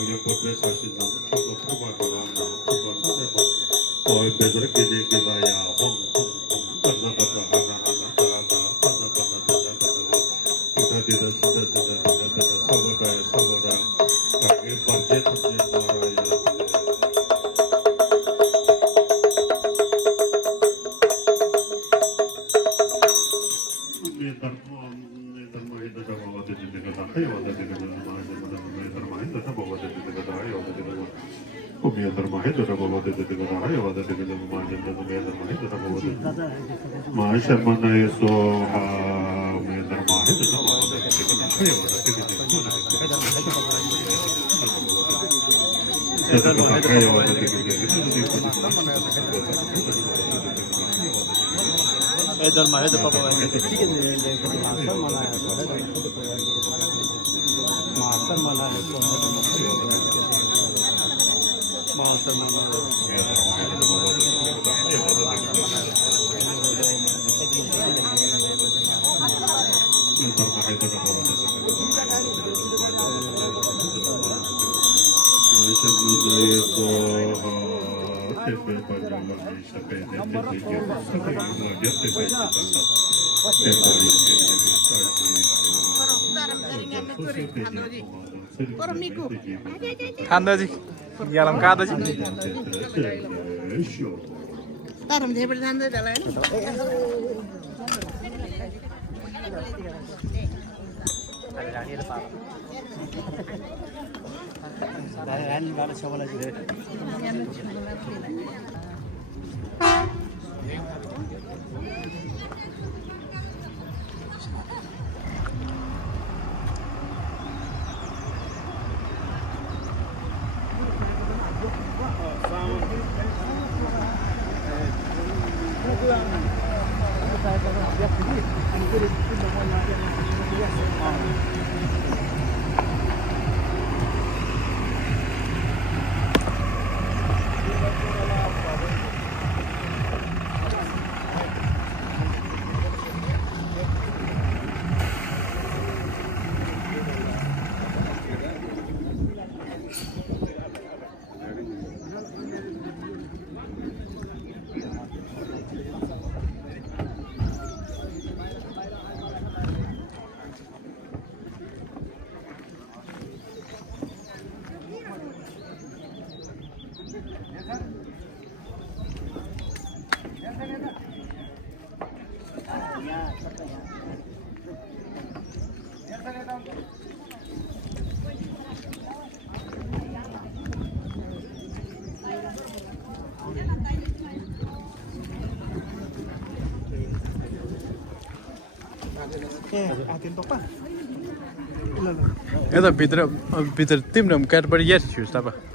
옆에 사시는 저도 초반에 배들 기대기라야 홍홍홍 간나가다 하나하나 다다 하나하나 기다리다 진짜 서버라 가게 번째 터지 말아야 खाँदा चाहिँ यालम खाँदा चाहिँ तारम झेपेर जाँदै जाला यता भित्र तिम्रो क्याडबरी यस छु तपाईँ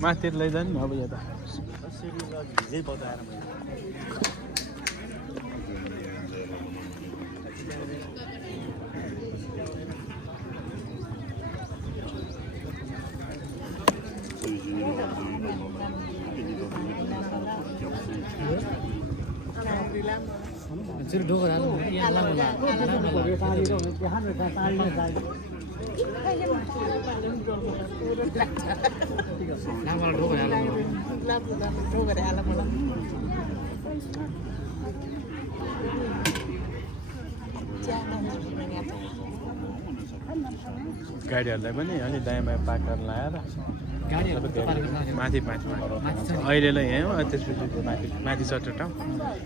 माथि लैजानु अब यता गाडीहरूलाई पनि अलि दायाँ बायाँ पार्क गर्न लगाएर माथि माथि अहिले नै यहाँ हो त्यसपछि माथि सटर ठाउँ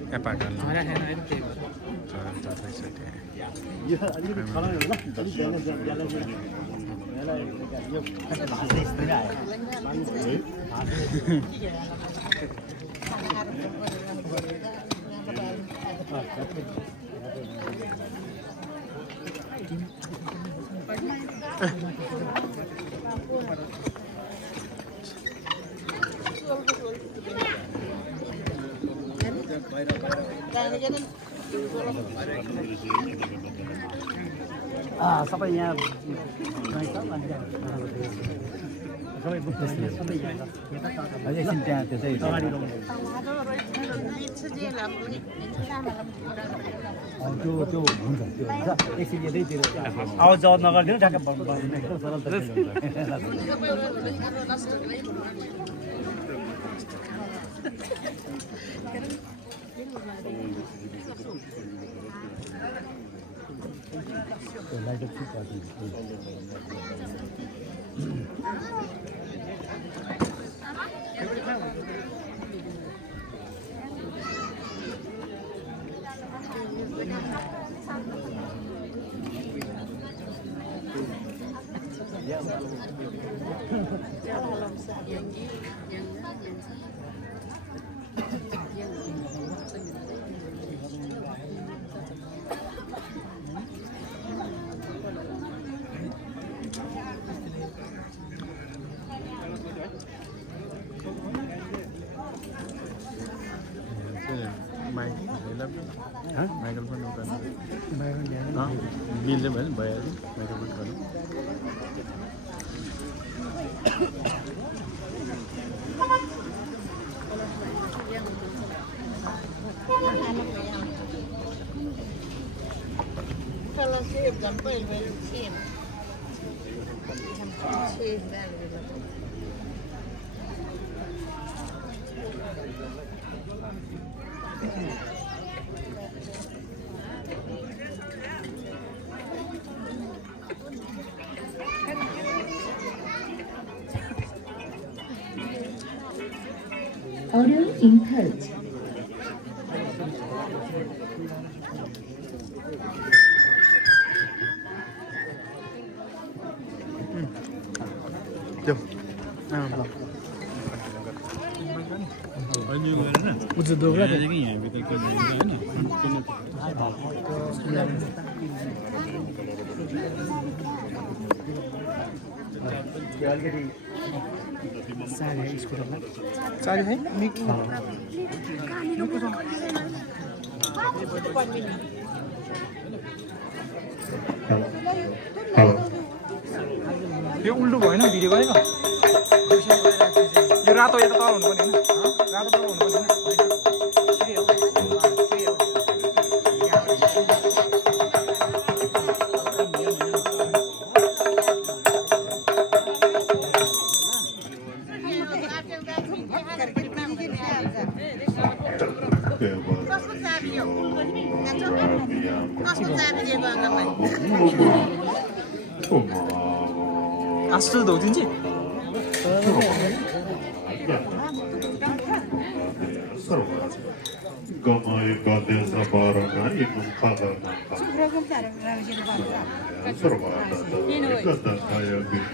यहाँ पार्क गर्न सबै यहाँ एकछिन त्यहाँ त्यो चाहिँ त्यो हुन्छ त्यो हुन्छ एकछिन यतैतिर आवाज जवाब नगरिदिनु ठ्याक्क एकदम सरल तरिकाले माइकल पनि बिलले भयो नि भइहाल्यो माइकल पनि गर्नु Audio input. चाली है यो उल्टो भएन भिडियो गरेको यो रातो यता तल हुनुपर्ने होइन रातो तल हुनुपर्ने आसु धोतिन्छ Gamay Gadesa Barana Inum Kadana Sarvata Gadaya Binu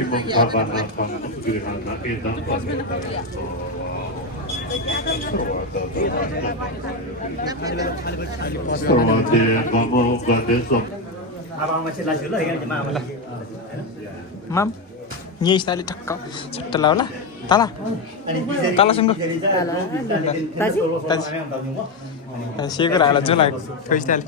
Imam Kadana Grihana Edam Sarvate Gamo Gadesa माम यही स्थाले टक्क छट्ट लाउला तल तलसँग सेको हाल जो लाग्यो त्यो स्थाले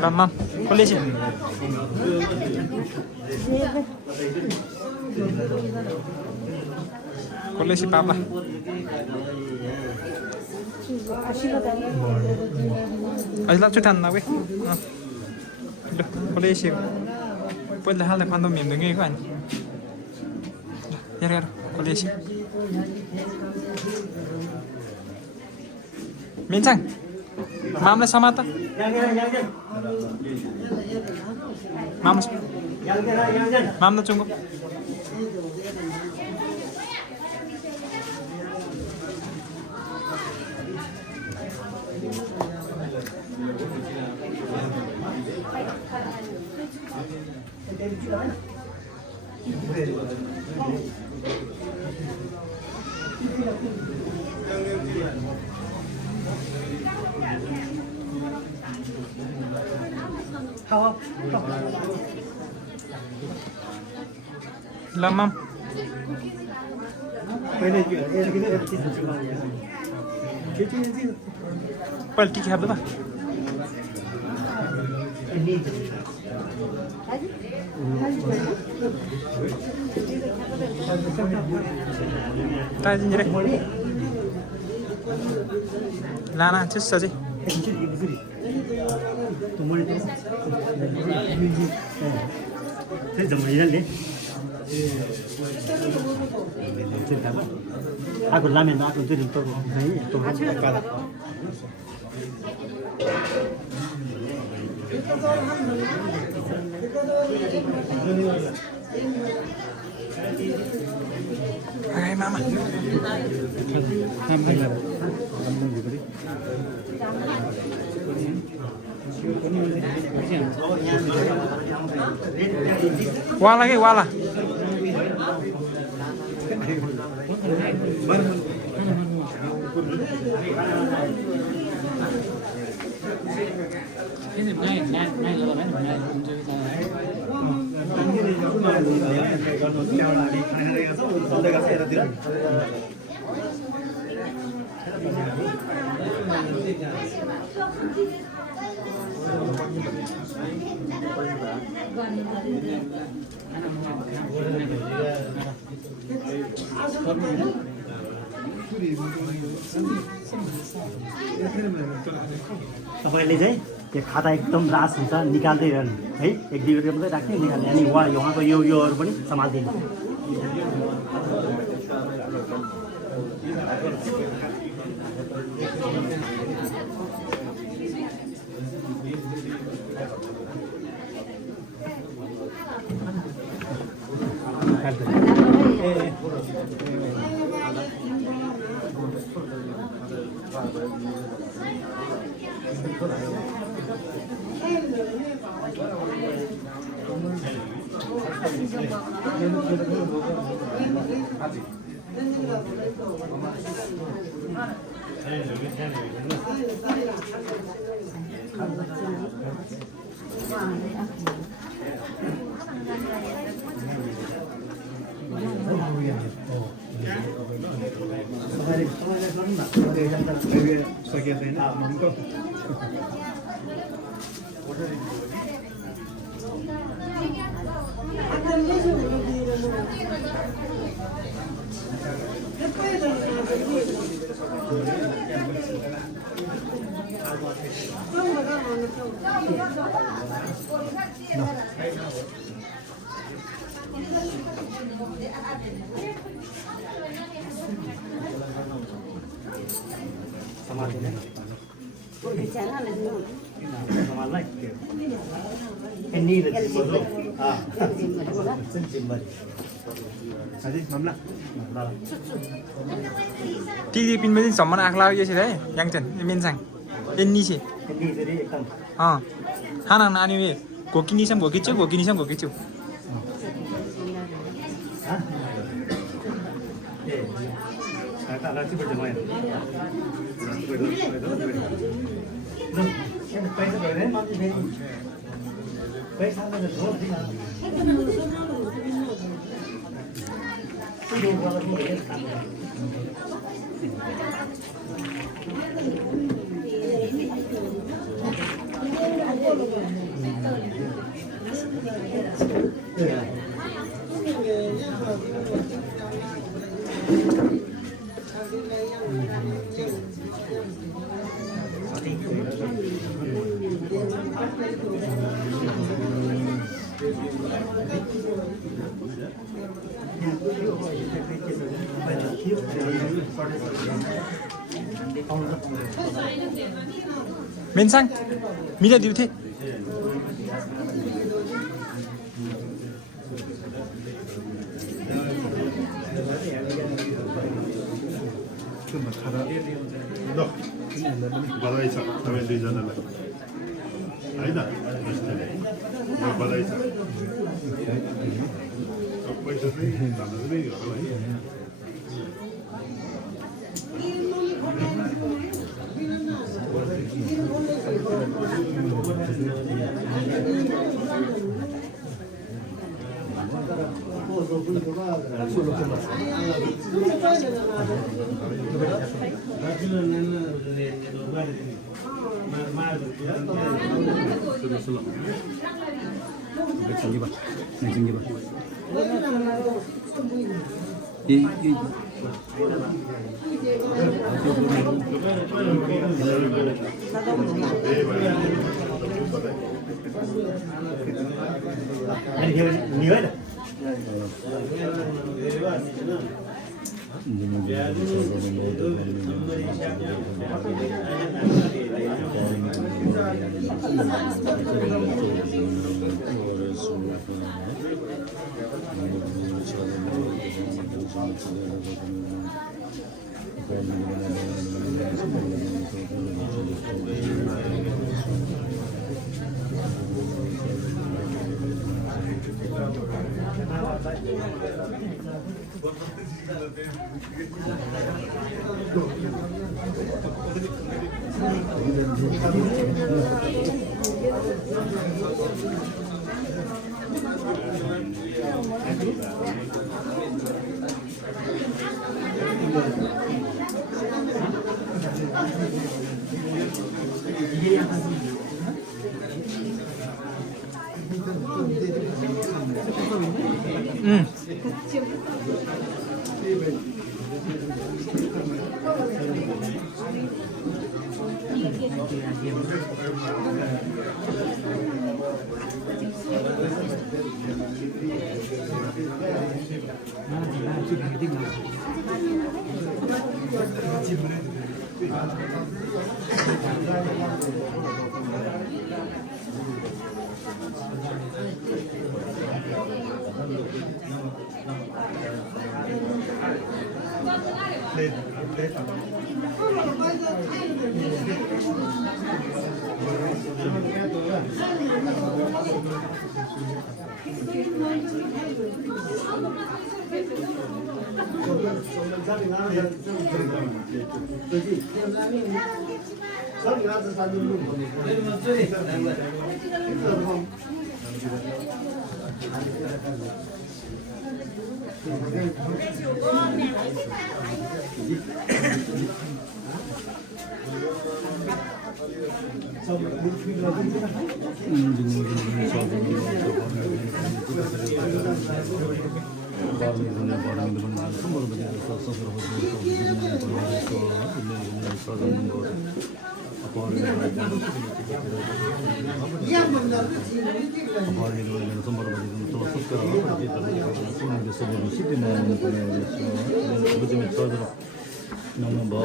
Mam, boleh sih. Boleh sih papa. Ayo cutan nawe. Boleh sih. Boleh hal depan tuh minum gini kan. Ya, boleh sih. Mincang. Mamla sama ta? Mama. Mamla tunggu. लम्मम पल्टी खाँदा त ताजिन्छ रे लाना चुस्छ चाहिँ aku lamen aku tu tu Hai mama. Wala ke wala. Ini main lo kan main untuk तपाईले चाहिँ त्यो खाता एकदम रास हुन्छ निकाल्दै रहनु है एक दुई गरे मात्रै राख्ने निकाल्ने अनि उहाँको योहरू पनि सम्हाल्दिनु Tiga pin bên sắm mana akhlak je sih deh, yang cen, min sang, ini sih. Hanang nani ni, goki ni sam goki cu. Min sang, mila diu thế.ขึ้นมาท ल बधाई छ तपाईँ दुईजनालाई होइन बधाई छ पैसा चाहिँ नै हो है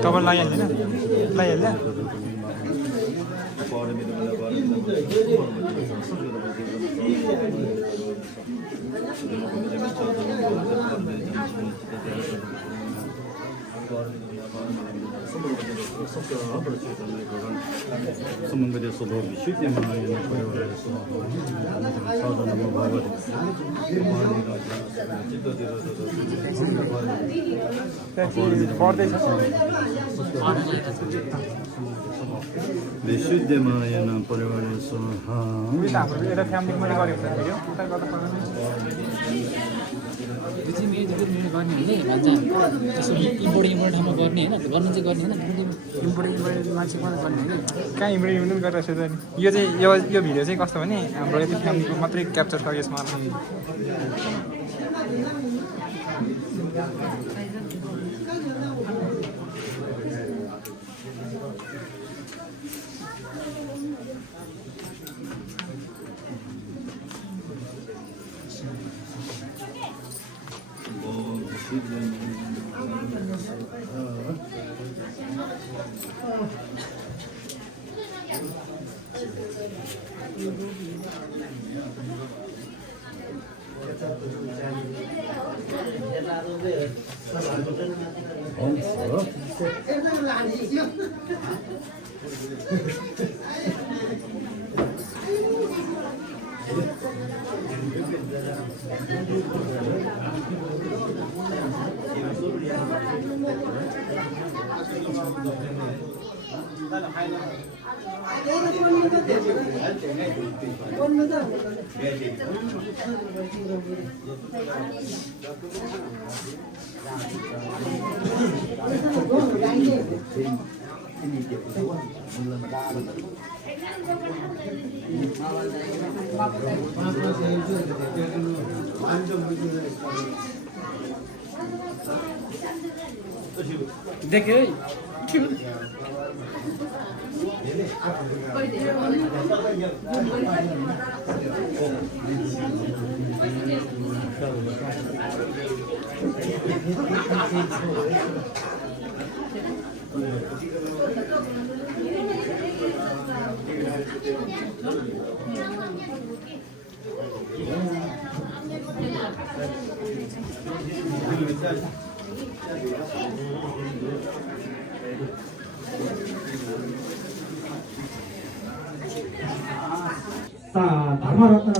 तपाईँ लगाइहाल्दैन लगाइहाल्छ सुमंगले स्वभाव विशुद्धिमा परिवारको साधनमा भगवती विशुद्धिमा यहाँ परिवार एउटा फ्यामिली मैले गरेको भिडियो गर्ने होइन भन्छ त्यसो इम्पोर्ट ठाउँमा गर्ने होइन गर्नु चाहिँ गर्ने होइन इम्पोर्टेन्ट मान्छे मात्रै गर्ने होइन कहाँ इम्पोर्टेन्ट गरिरहेको छ नि यो चाहिँ यो भिडियो चाहिँ कस्तो भने हाम्रो यति फ्यामिलीको मात्रै क्याप्चर छ यसमा हुन्छ देख्यो है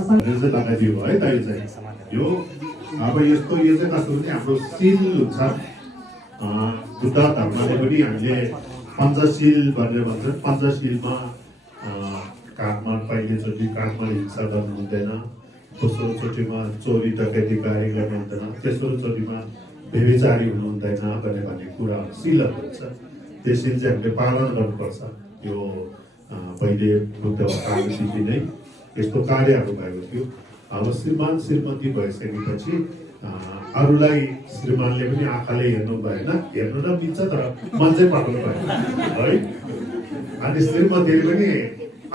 भनेर चाहिँ लगाइदियो है त यो चाहिँ यो अब यस्तो यो चाहिँ कस्तो भने हाम्रो सिल हुन्छ बुद्ध धर्मले पनि हामीले पञ्चशील भनेर भन्छ पञ्चशीलमा काठमा पहिलोचोटि काठमा हिंसा गर्नु हुँदैन दोस्रो चोटिमा चोरी डकैती कार्य गर्नु हुँदैन तेस्रो चोटिमा व्यभिचारी हुनु हुँदैन भन्ने कुरा सिलहरू हुन्छ त्यो सिल चाहिँ हामीले पालन गर्नुपर्छ यो पहिले बुद्ध कालदेखि नै यस्तो कार्यहरू भएको थियो अब श्रीमान श्रीमती भइसकेपछि अरूलाई श्रीमानले पनि आँखाले हेर्नु भएन हेर्नु त मिल्छ तर मन चाहिँ पठाउनु भएन है अनि श्रीमतीले पनि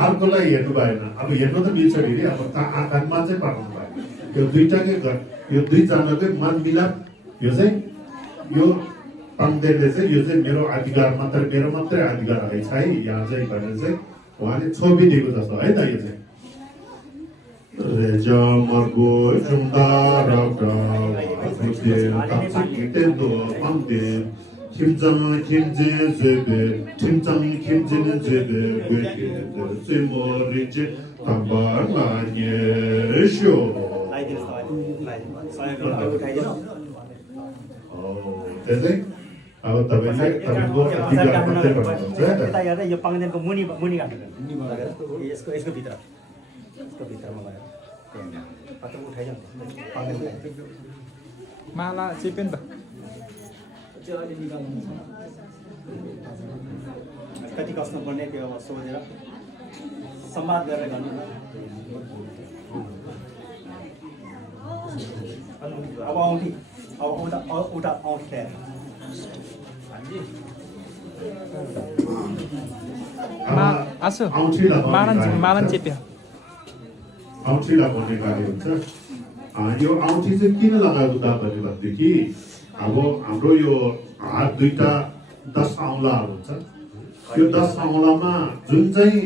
अर्कोलाई हेर्नु भएन अब हेर्नु त मिल्छ फेरि अब आँखामा चाहिँ पठाउनु भएन यो दुईटाकै यो दुईजनाकै मन मिलाप यो चाहिँ यो पाङ्देले चाहिँ यो चाहिँ मेरो अधिकार मात्रै मेरो मात्रै अधिकार रहेछ है यहाँ चाहिँ भनेर चाहिँ उहाँले छोपिदिएको जस्तो है त यो चाहिँ Reja margo jungda rabda Vajde kapsik tendo pangde Kimjang kimje zebe Kimjang kimje zebe Gweke zemo rinje Tambar lanye shio त्यसै अब तपाईले तपाईको अधिकार मात्रै भन्नुहुन्छ यता हेर्दा यो पाङ्देनको मुनि काटेर यसको भित्र यसको भित्रमा गएर पत्र उठाइदियो पाङ्देन उठाइदियो माला चेप्यो नि त कति कस्न पर्ने त्यो सोधेर संवाद गरेर गर्नु अब औँठी अब उता औँठी ल्याएर आसु मालन चेप्यो औँठी लगाउने कार्य हुन्छ यो औँठी चाहिँ किन लगाएको त भनेदेखि अब हाम्रो यो हात दुईटा 10 औँलाहरू हुन्छ यो 10 औँलामा जुन चाहिँ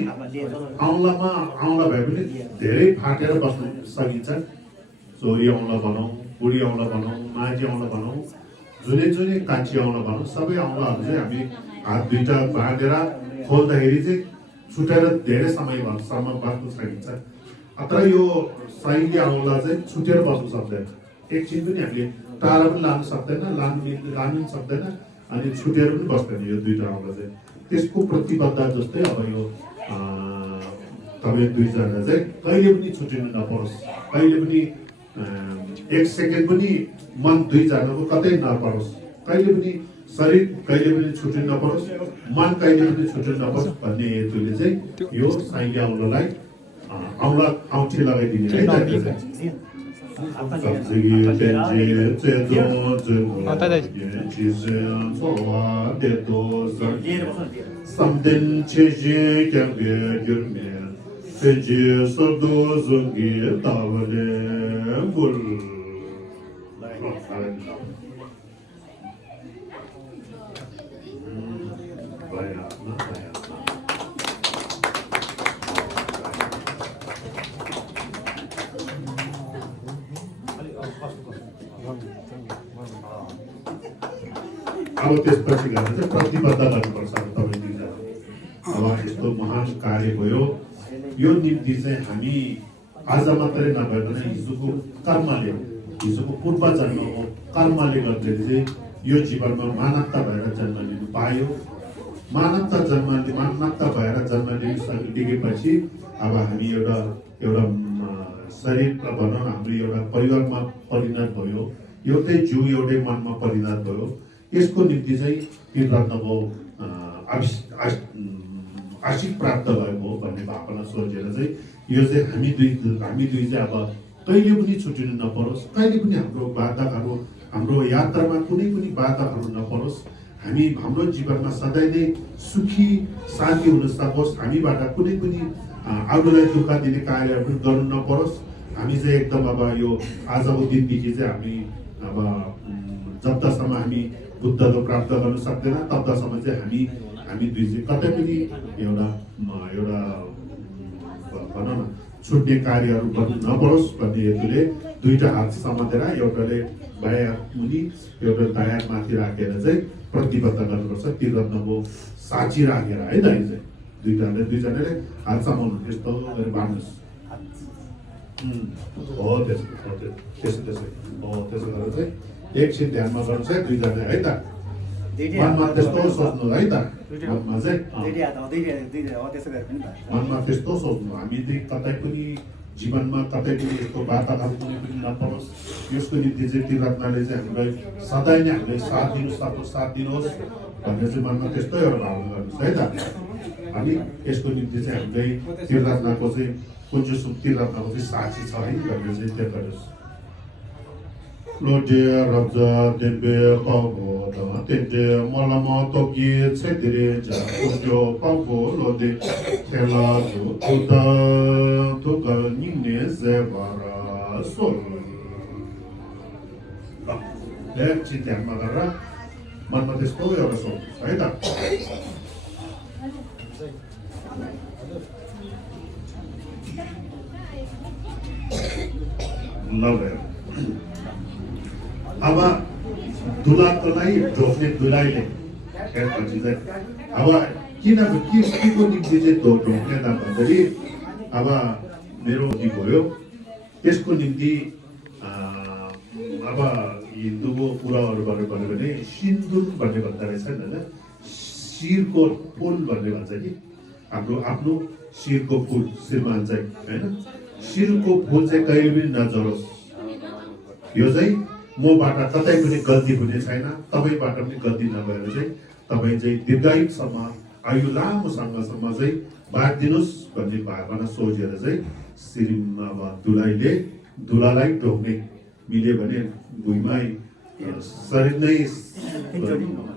औँलामा औँला भए पनि धेरै फाटेर बस्न सकिन्छ चोरी औँला भनौँ बुढी औँला भनौँ माझी औँला भनौँ जुनै कान्छी औँला भनौँ सबै औँलाहरू चाहिँ हामी हात दुईटा बाँधेर खोल्दाखेरि चाहिँ छुटेर धेरै समयसम्म बस्न सकिन्छ अत्र यो सैन्य औँला चाहिँ छुटेर बस्नु सक्दैन एकछिन पनि हामीले टाढा पनि लानु सक्दैन लानु सक्दैन अनि छुटेर पनि बस्दैन यो दुईटा औँला चाहिँ त्यसको प्रतिबद्धता जस्तै अब यो तपाईँ दुईजना चाहिँ कहिले पनि छुटिनु नपरोस् कहिले पनि 1 सेकेन्ड पनि मन दुईजनाको कतै नपरोस् कहिले पनि शरीर कहिले पनि छुटिनु नपरोस् मन कहिले पनि छुटिनु नपरोस् भन्ने हेतुले चाहिँ यो सैन्य औँलालाई औँठी लगाइदिने है अब त्यसपछि गएर चाहिँ प्रतिबद्ध गर्नुपर्छ यस्तो महान कार्य भयो यो निम्ति चाहिँ हामी आज मात्रै नभएर हिजोको कर्मले हिजोको पूर्व जन्मको कर्मले गर्दाखेरि चाहिँ यो जीवनमा मानवता भएर जन्म लिनु पायो मानवता भएर जन्म लिएपछि अब हामी एउटा शरीर भनौँ हाम्रो एउटा परिवारमा परिणत भयो एउटै जिउ एउटै मनमा परिणत भयो यसको निम्ति चाहिँ तीर्थरत्नको आशिष प्राप्त भएको भन्ने भावना सोचेर चाहिँ यो चाहिँ हामी दुई चाहिँ अब कहिले पनि छुटिनु नपरोस् कहिले पनि हाम्रो बाधकहरू हाम्रो यात्रामा कुनै पनि बाधकहरू नपरोस् हाम्रो जीवनमा सधैँ नै सुखी शान्ति हुन सकोस् हामीबाट कुनै पनि अरूलाई दुःख दिने कार्यहरू गर्नु नपरोस् हामी चाहिँ एकदम अब यो आजको दिनदेखि चाहिँ हामी अब जबसम्म हामी बुद्धको प्राप्त गर्न सक्दैन तबसम्म चाहिँ हामी दुई चाहिँ कतै पनि एउटा भनौँ न छुट्ने कार्यहरू गर्नु नपरोस् भन्ने हेतुले दुईटा हात समातेर एउटाले बायाँ मुनि एउटा दायाँ माथि राखेर चाहिँ प्रतिबद्ध गर्नुपर्छ तीर्थरत्नको साक्षी राखेर है त दुईजनाले हात समाउनु यस्तो गरेर बाँड्नुहोस् हो त्यसो गरेर चाहिँ एकछिन ध्यानमा गर्नुहोस् है दुईजना है त मनमा त्यस्तो सोच्नु है त मनमा चाहिँ मनमा त्यस्तो सोच्नु हामी चाहिँ कतै पनि जीवनमा कतै पनि यस्तो वातावरण कुनै पनि नपरोस् यसको निम्ति चाहिँ तीर्थरत्नले चाहिँ हामीलाई सधैँ नै हामीलाई साथ दिनुहोस् भनेर चाहिँ मनमा त्यस्तो एउटा भावना गर्नुहोस् है त अनि यसको निम्ति चाहिँ हामीलाई तीर्थरत्नको चाहिँ कुन चाहिँ तीर्थरत्नको चाहिँ साक्षी छ है भनेर चाहिँ त्यो गर्नुहोस् 로제 랍자 덴베 파고 덴데 몰라모 토기 체드레 자 고조 파고 로데 텔라조 토다 토가 닝네 제바라 솔 네 진짜 마가라 만마데 스토리가 소 아니다 लभर अब दुलाकोलाई ढोक्ने दुलाइले त्यसपछि चाहिँ अब केको निम्ति चाहिँ ढोक्ने त भन्दाखेरि अब मेरो भयो त्यसको निम्ति अब हिन्दूको कुराहरूबाट भन्यो भने सिन्दुर भन्ने भन्दो रहेछ नि त शिरको फुल भन्ने भन्छ कि हाम्रो आफ्नो शिरको फुल श्रीमान चाहिँ होइन शिरको फुल चाहिँ कहिले पनि नजरोस् यो चाहिँ मबाट कतै पनि गल्ती हुने छैन तपाईँबाट पनि गल्ती नभएर चाहिँ तपाईँ चाहिँ दीर्घायुसम्म आयु लामोसँगसम्म चाहिँ बाँधिदिनुहोस् भन्ने भावना सोचेर चाहिँ श्री अब दुलालाई ढोक्ने मिल्यो भने भुइँमै शरीर नै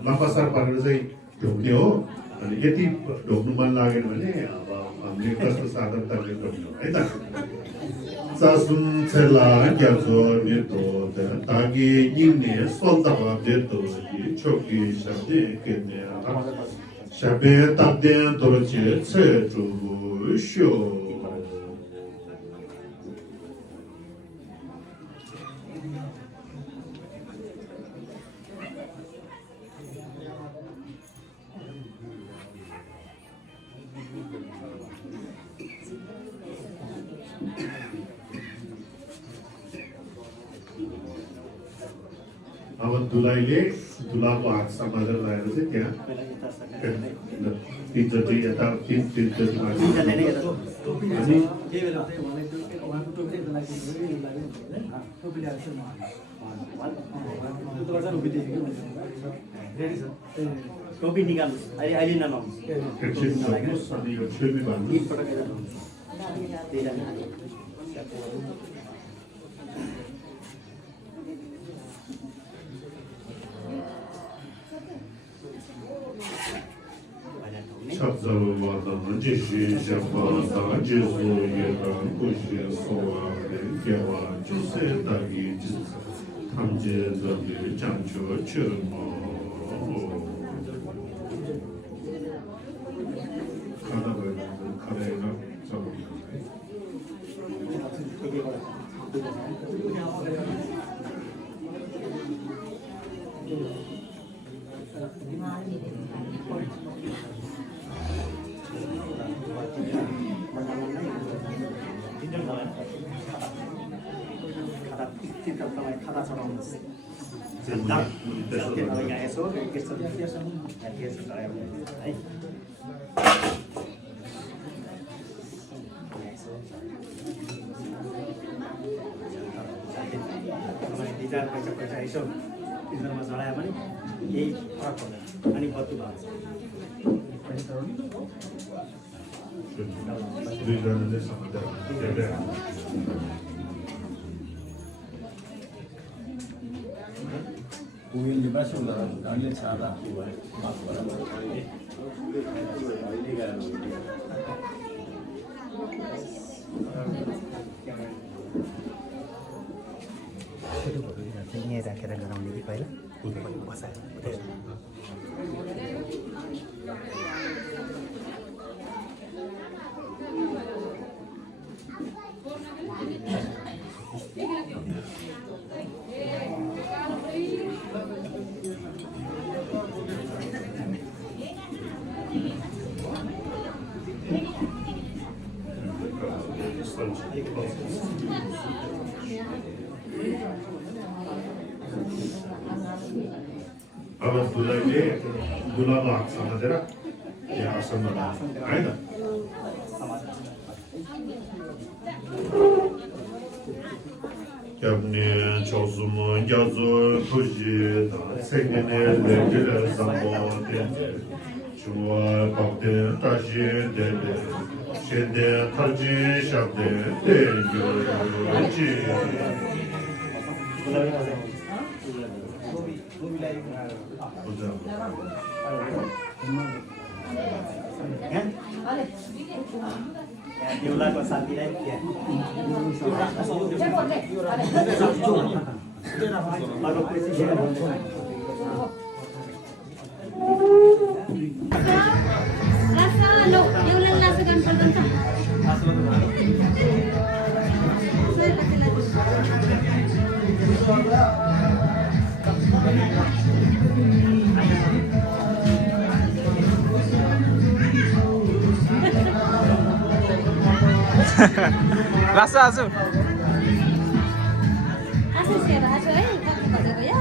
लम्बासार पारेर चाहिँ ढोक्ने हो अनि यति ढोक्नु मन लागेन भने अब हामीले कस्तो साधन तरिकाले ढोक्नु है त 사순 첼라 갸조 니토 타기 님네 솔다바 데토 초기 샤데 케네 샤베 답데 도르치 체주 쇼 अब दुलाईले दुलाको हात समातेर रहेर चाहिँ त्यहाँ तिनचोटि यता तिनचोटि माथि टोपी निकाल्नुहोस् अहिले नलाउनुहोस् एकछिन सक्नुहोस् अनि यो छेउमा 첩자로와다는 제시자바다 제소예가 고시에 소와를 개와 주세다기 탐제자들 장초 처모 가다보면 가래가 잡아볼까요? तिनजना भएन खाता चित्र तपाईँ खाता चढाउनुहोस् यहाँ यसो त्यस्तो चढायो है हजार पैसा यसो तिनीहरूमा चढायो भने केही फरक पर्दैन अनि बत्ती भएको दुईजनाले समाधान हेर्दै 공연 일반적으로 당일 차다. यहाँ राखेर गराउने कि पहिला बसाएर अब दुलैले दुलाको हात समातेर यहाँ आसनमा होइन Yapni çozumun yazı kuşi da sengenel vergiler zamanı Çuva baktı taşı dedi Şimdi tarcı şabdı dengörçi देउलाको साथीलाई Rasa asu. Asu siapa asu kaki baca ya.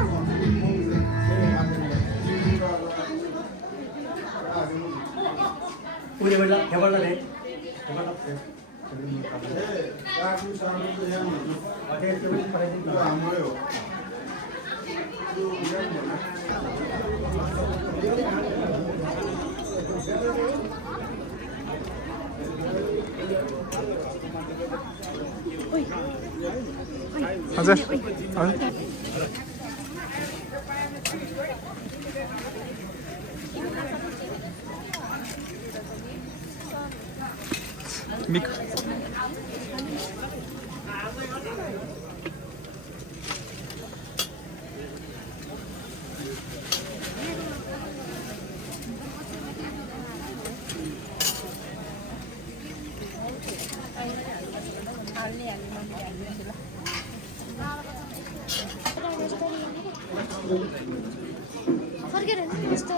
Udah betul, hebat lah deh. हजुर मिक Forget it, Mr.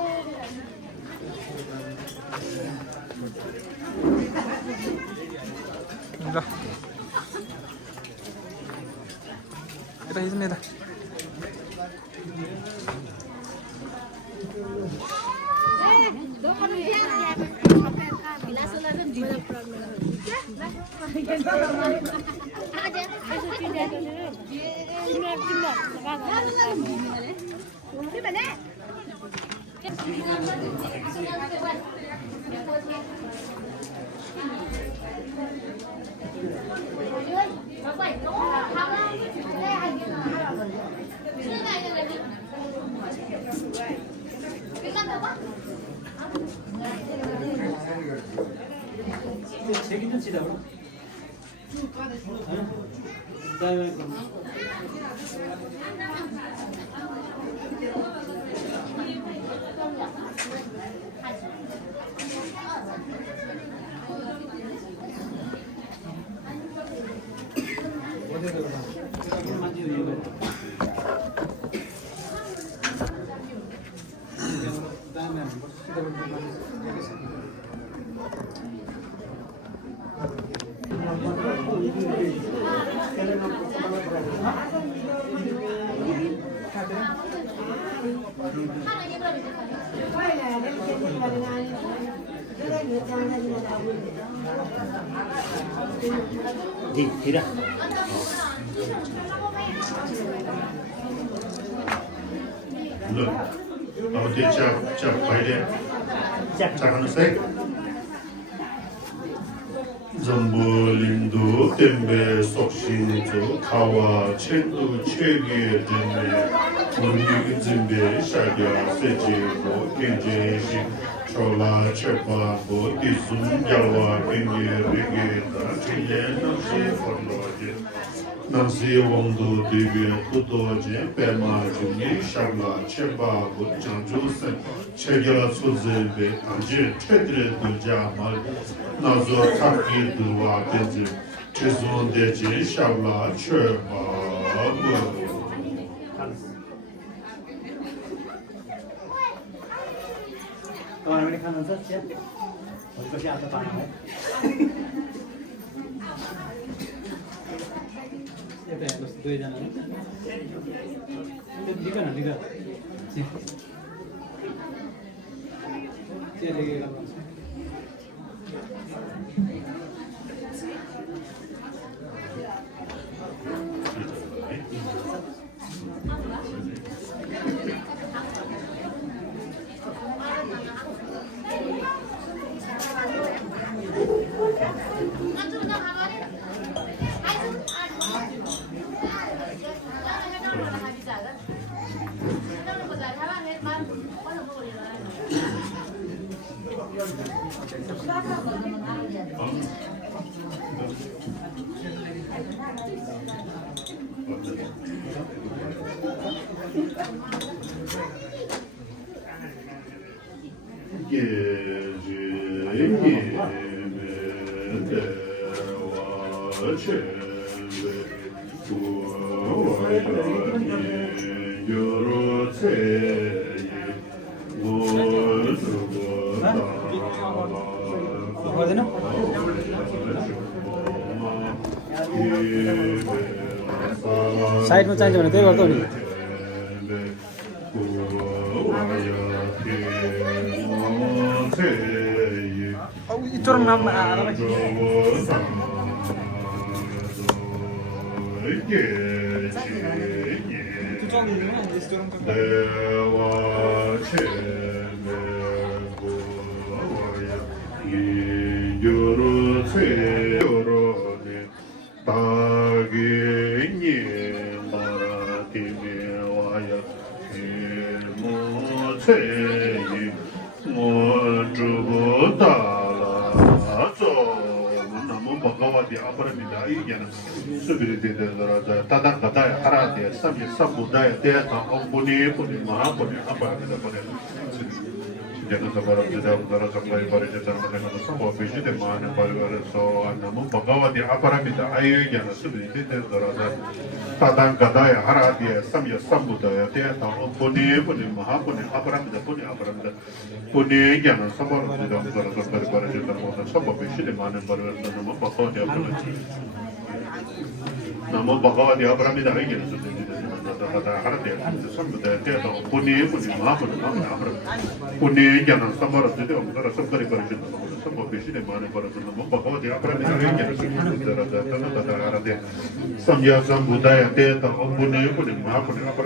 ल यता हिँड्ने यता जी खीरा Look, oh, did chap bite it? Chap on the steak. Zambolindu tembe sokshinzo kawa chendu chege deme ungi zimbe shagya seje bo kenje shi chola chepa bo tizum yalwa kenge rege da chile nasi forloje nasi wongdo debe tutoje pema jungi shagla chepa bo chanju sen chegela tsuzebe anje chedre dulja mal 나zo taki duwa tenzi chizun deji shabla chöba कमार पनि खानुहुन्छ चिया भोलिपछि आउँदा पानी है एउटा हेर्नुहोस् दुईजना दिग न दिग चिया दिगेर साइडमा चाहिन्छ भने त्यही गर्छौ नि अब इचोरम नाम Jangan sebarang tidak udara sampai pada jatuh dengan semua biji di mana pada so namun pengawal di apa kita ayo jangan sebeli tidak udara tadang kata ya harat ya samya sambudaya dia tahu puni maha puni apa kita puni jangan sebarang tidak udara sampai pada jatuh dengan semua biji di mana pada namun pengawal di apa namun pengawal di apa kita ayo jangan sebeli kata harat ya sambudaya dia tahu puni maha puni jangan sambar itu orang sambar itu semua bisi di mana pada semua bahawa dia apa yang dia kata harat ya samya sambudaya dia tahu puni maha puni apa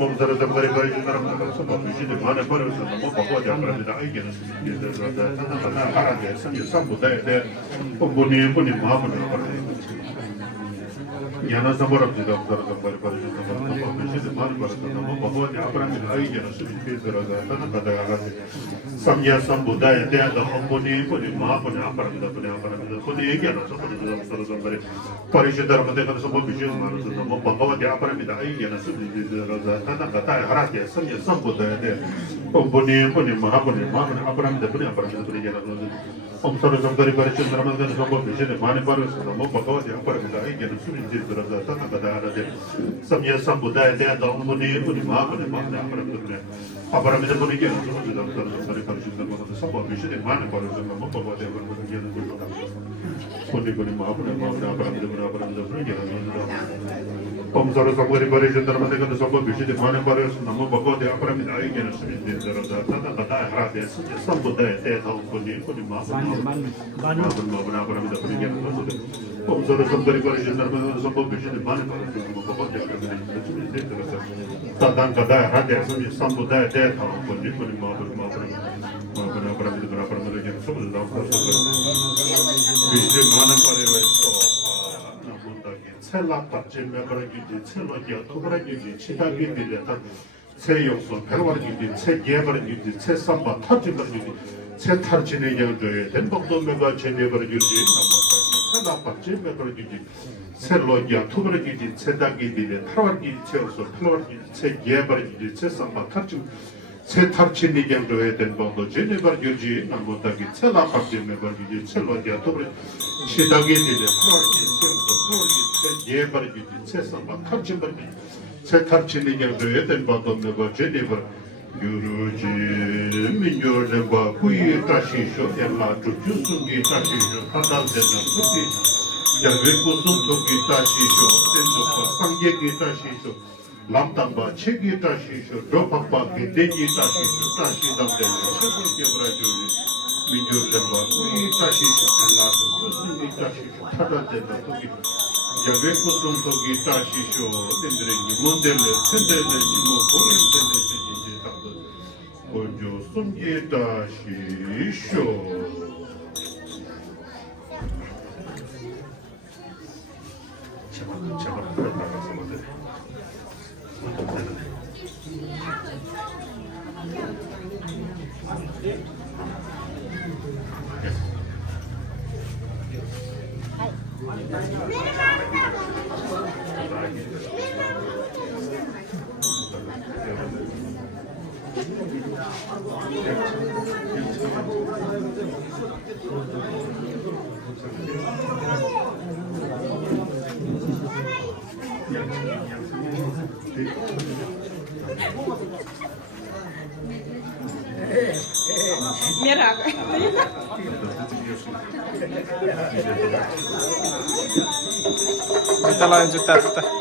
Memzara sambar itu orang semua bisi di mana pada semua bahawa dia apa yang dia kata harat ya samya sambudaya dia puni maha puni Yana sambar itu orang sambar itu semua bisi di mana pada semua bahawa dia apa yang dia kata harat Samya sambudaya dia tahu puni maha puni apa puni jangan sambar Parishadar mereka semua bisi di mana semua bahawa dia apa yang dia kata kata harat ya samya sambudaya dia puni maha puni apa puni jangan Om Sara Samdari Parishad Ramadan semua bisi di mana pada semua bahawa dia apa yang dia kata kata harat ya samya sambudaya dia tahu puni maha puni apa puni jangan sambar semua bisi di mana pada semua bahawa dia apa yang dia kata puni maha puni apa jangan 범서로 성거리 버리신 사람한테 성거 비시대 관에 버려서 너무 먹고 대 앞으로 나에게는 수민 된다라다 다다다 하라데 선보다 대다 본이 마음 앞으로 그냥 범서로 성거리 버리신 사람한테 성거 비시대 관에 버려서 먹고 대 앞으로 수민 된다라다 다다다 하라데 선보다 대다 본이 마음 앞으로 그냥 수민 비시대 관에 버려서 셀락받지 매버리기 셀락이야 토브라기지 치다기 빌레다 세용소 배워버리기 세예버리기 세삼바 터지버리기 세탈진의 양조에 된복도 매가 제내버리기 셀락받지 매버리기 셀락이야 토브라기지 세다기 빌레 타와기 세용소 타와기 세예버리기 세삼바 터지 세탈진의 양조에 된복도 제내버리기 남못하기 셀락받지 매버리기 셀락이야 토브라기 시다기 빌레 타와기 세용소 예버리기 세상만 탑진버리 세탑진이 양도에 된 바도는 거 제네버 유루지 민요르바 후이 다시쇼 엘라 주주순기 다시쇼 하단되는 수비 야외고 숨도기 다시쇼 센도파 상계기 다시쇼 람담바 체기 다시쇼 로파파 게데기 다시쇼 다시담되는 최고의 브라주리 민요르바 후이 다시쇼 엘라 주주순기 다시쇼 하단되는 수비 야외 고송속이 다시쇼 덴드랭이 몬델레 센데레니 뭐 공연센데지 답도 본조 숨기 다시쇼 제가 나가서 먼저 जुत्ता लगायो जुत्ता जुत्ता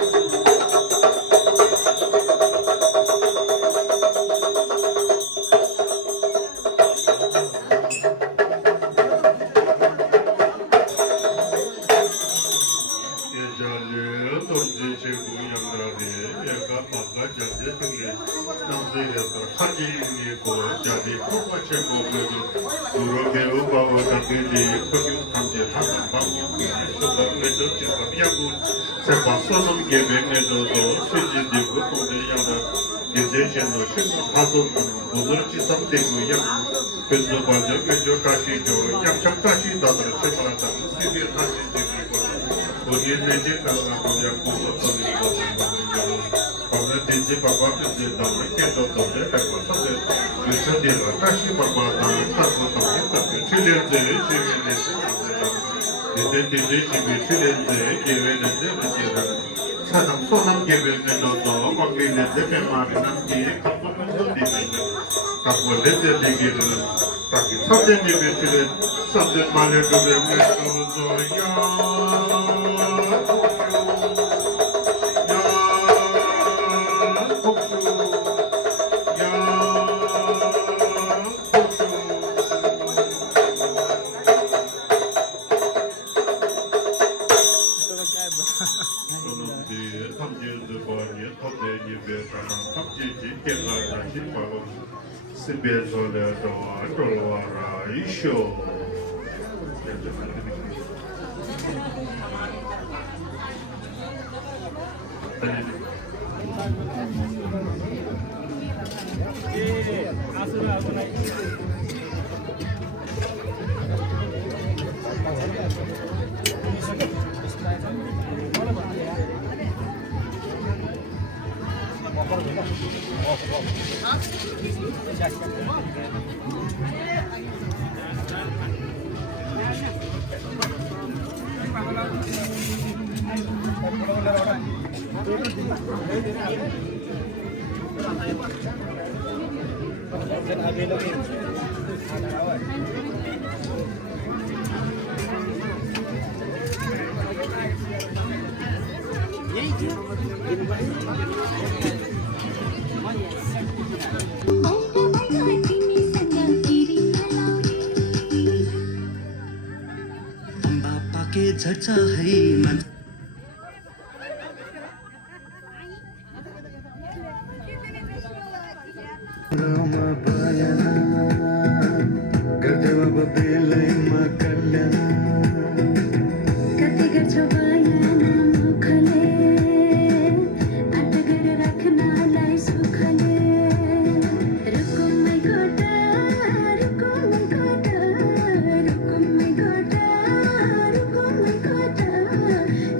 झर्छ है मन गर्दै अब बेलैमा कल्याण कति गर्छौ बयान मुखले आट गरेर राख्नलाई सुखले रुकुमै गोटा रुकुमै गोटा रुकुमै गोटा रुकुमै गोटा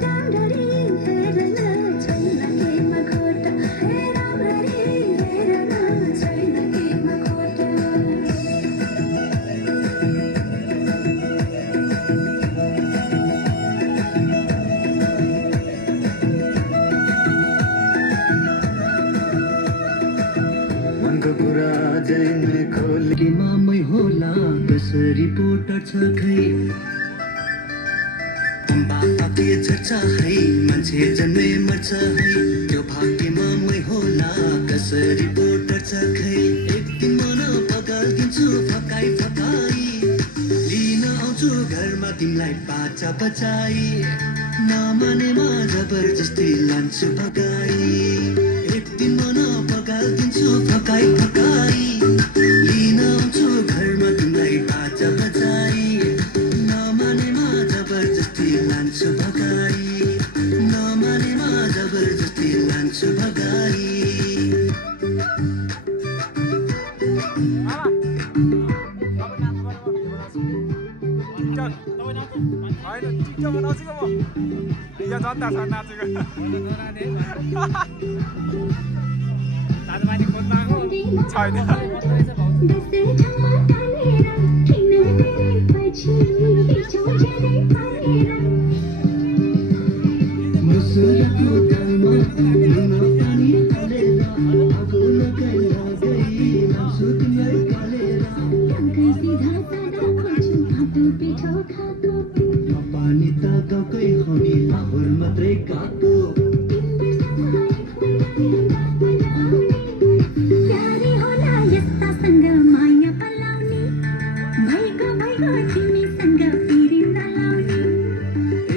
राम्ररी हेर्न छैन केमा खोटा राम्ररी हेर्न छैन केमा खोटा मनको कुरा अझै नै खोलेमा मै होला कसरी पोटर छ खै बाबा के झर्छ है मान्छे जन्मे मर्छ है त्यो भाग्यमा मै होला कसरी पोटर छ खै एक दिन मन पगाल्दिन्छु फकाइ फकाइ लिन आउँछु घरमा तिमीलाई बाचा बचाई नमानेमा जबरजस्ती लान्छु भगाई एक दिन मन पगाल्दिन्छु फकाइ फकाइ लिन आउँछु घरमा तिमीलाई बाचा बचाई नमानेमा जबरजस्ती लान्छु भगाई नमानेमा जबरजस्ती लान्छु भगाई होइन टिकटक बनाउँछु म यहाँ जनता छ नाचेको दाजुभाइ खोज्न आएको छैन दसैँ ठाउँमा टालेर किन धेरै पछि बिचो झेलै पारेर मुसुराको दालमा नुन पानी हालेर आगो लगाइरागै लान्छु तिमीलाई गालेर ढङ्गै सिधा सादा खोज्छु फाटो पिठो खाएको पानी त गएकै हामी लाहोर मात्रै गएको प्यारी होला यस्तासँग माया पलाउने भैगो भैगो तिमीसँग पिरी नलाउने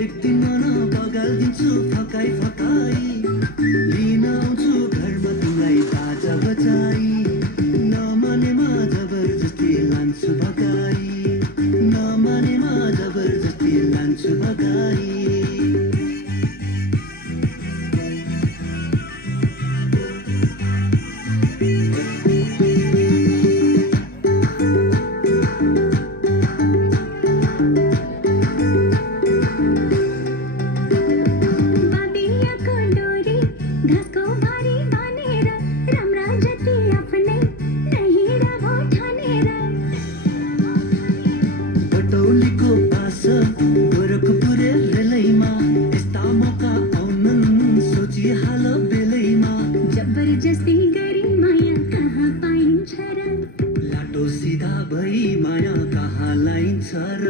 एक दिन मन बगाल्दिन्छु फकाइ फकाइ लिन आउँछु घरमा तिमीलाई बाजा बचाई नमानेमा जबरजस्ती लान्छु भगाई नमानेमा जबरजस्ती लान्छु भगाई बाबियाको डोरी घाँसको भारी बानेर राम्रा जति आफ्नै नहिरा भो ठानेर बटौलीको पास गोरखपुरे रेलैमा यस्ता मौका आउनन् सोचिहाल बेलैमा जबरजस्ती गरी माया कहाँ पाइन्छ र लाटो सिधा भई माया कहाँ लाइन्छ र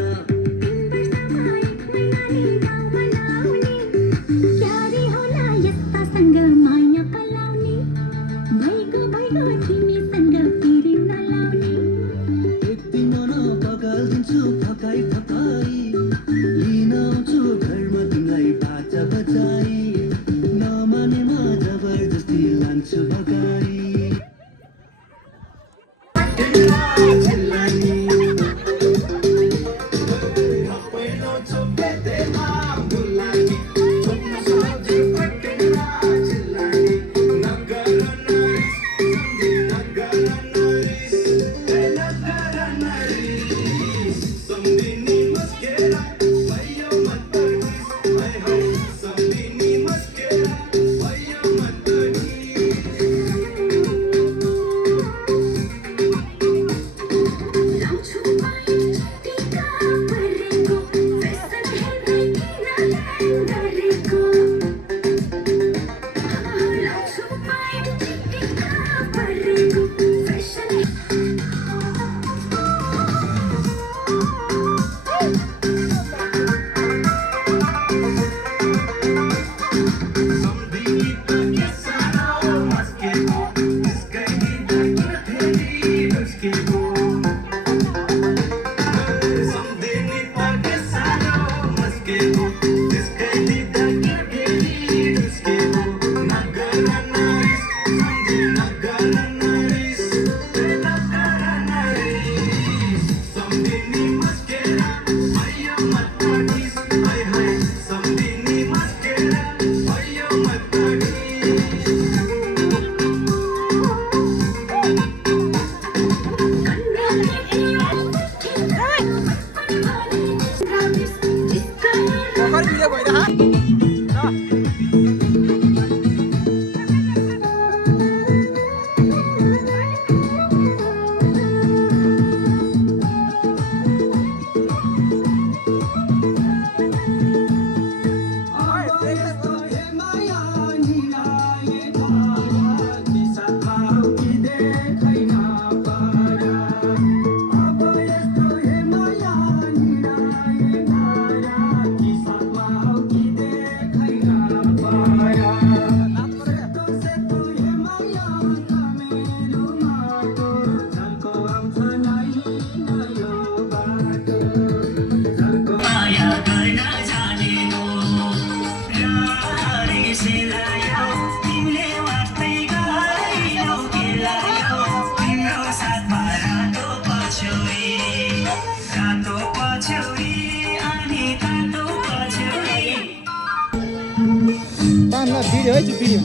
3 वर्षमा 1 महिनाले गाउँमा लाउने प्यारी होला यस्तासँग माया पलाउने भैगो भैगो तिमीसँग पिरी नलाउने एक दिन मन बगाल्दिन्छु फकाइ फकाइ लिन आउँछु घरमा तिमीलाई बाचा बचाई नमानेमा जबरजस्ती लान्छु भगाई तान्ला भिडियो है भिडियो